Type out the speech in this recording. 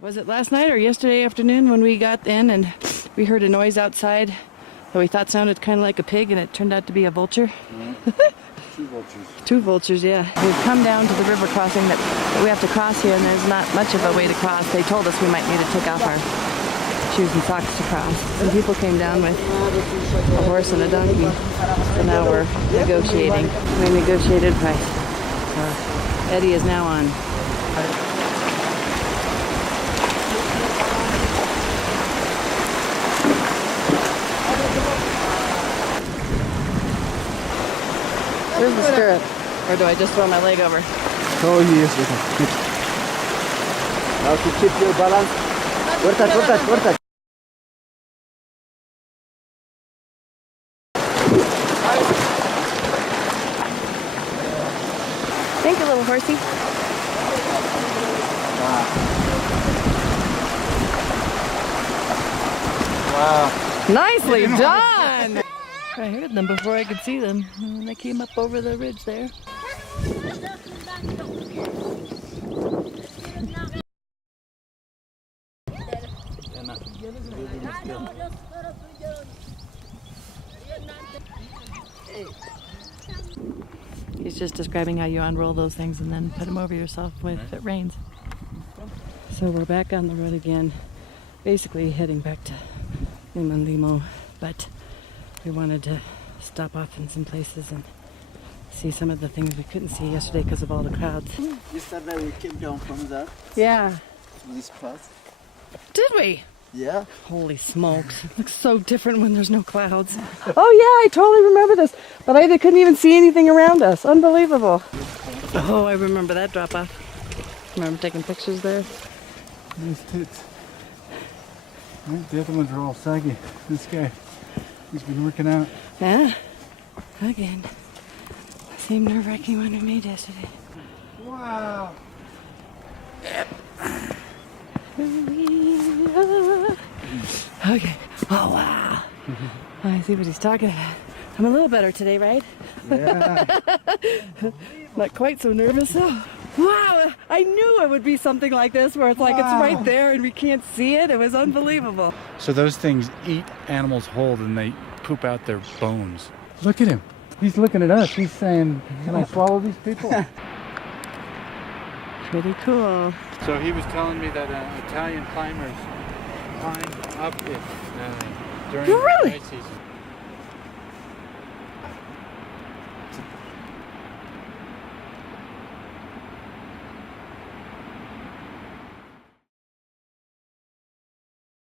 Was it last night or yesterday afternoon when we got in and we heard a noise outside that we thought sounded kind of like a pig, and it turned out to be a vulture? Two vultures. Two vultures, yeah. We've come down to the river crossing that we have to cross here, and there's not much of a way to cross. They told us we might need to take off our shoes and socks to cross. Some people came down with a horse and a donkey, so now we're negotiating. We negotiated price. So Eddie is now on. Where's the stirrup? Or do I just throw my leg over? Oh yes, how to keep your balance. Work. Thank you, little horsey. Wow. Nicely done! I heard them before I could see them. And they came up over the ridge there. He's just describing how you unroll those things and then put them over yourself if it rains. So we're back on the road again, basically heading back to Limo, but we wanted to stop off in some places and see some of the things we couldn't see yesterday because of all the crowds. Yesterday we came down from there. Yeah. This path. Did we? Yeah. Holy smokes. It looks so different when there's no clouds. Oh yeah, I totally remember this, but I couldn't even see anything around us. Unbelievable. Oh, I remember that drop off. Remember taking pictures there? These tits. Right, the other ones are all saggy. This guy, he's been working out. Yeah. Again. Same nerve-wracking one we made yesterday. Wow. Okay. Oh, wow. I see what he's talking about. I'm a little better today, right? Yeah. Not quite so nervous, though. Wow, I knew it would be something like this where it's like it's right there and we can't see it. It was unbelievable. So those things eat animals whole and they poop out their bones. Look at him. He's looking at us. He's saying, can I swallow these people? Pretty cool. So he was telling me that Italian climbers climb up it during the dry season.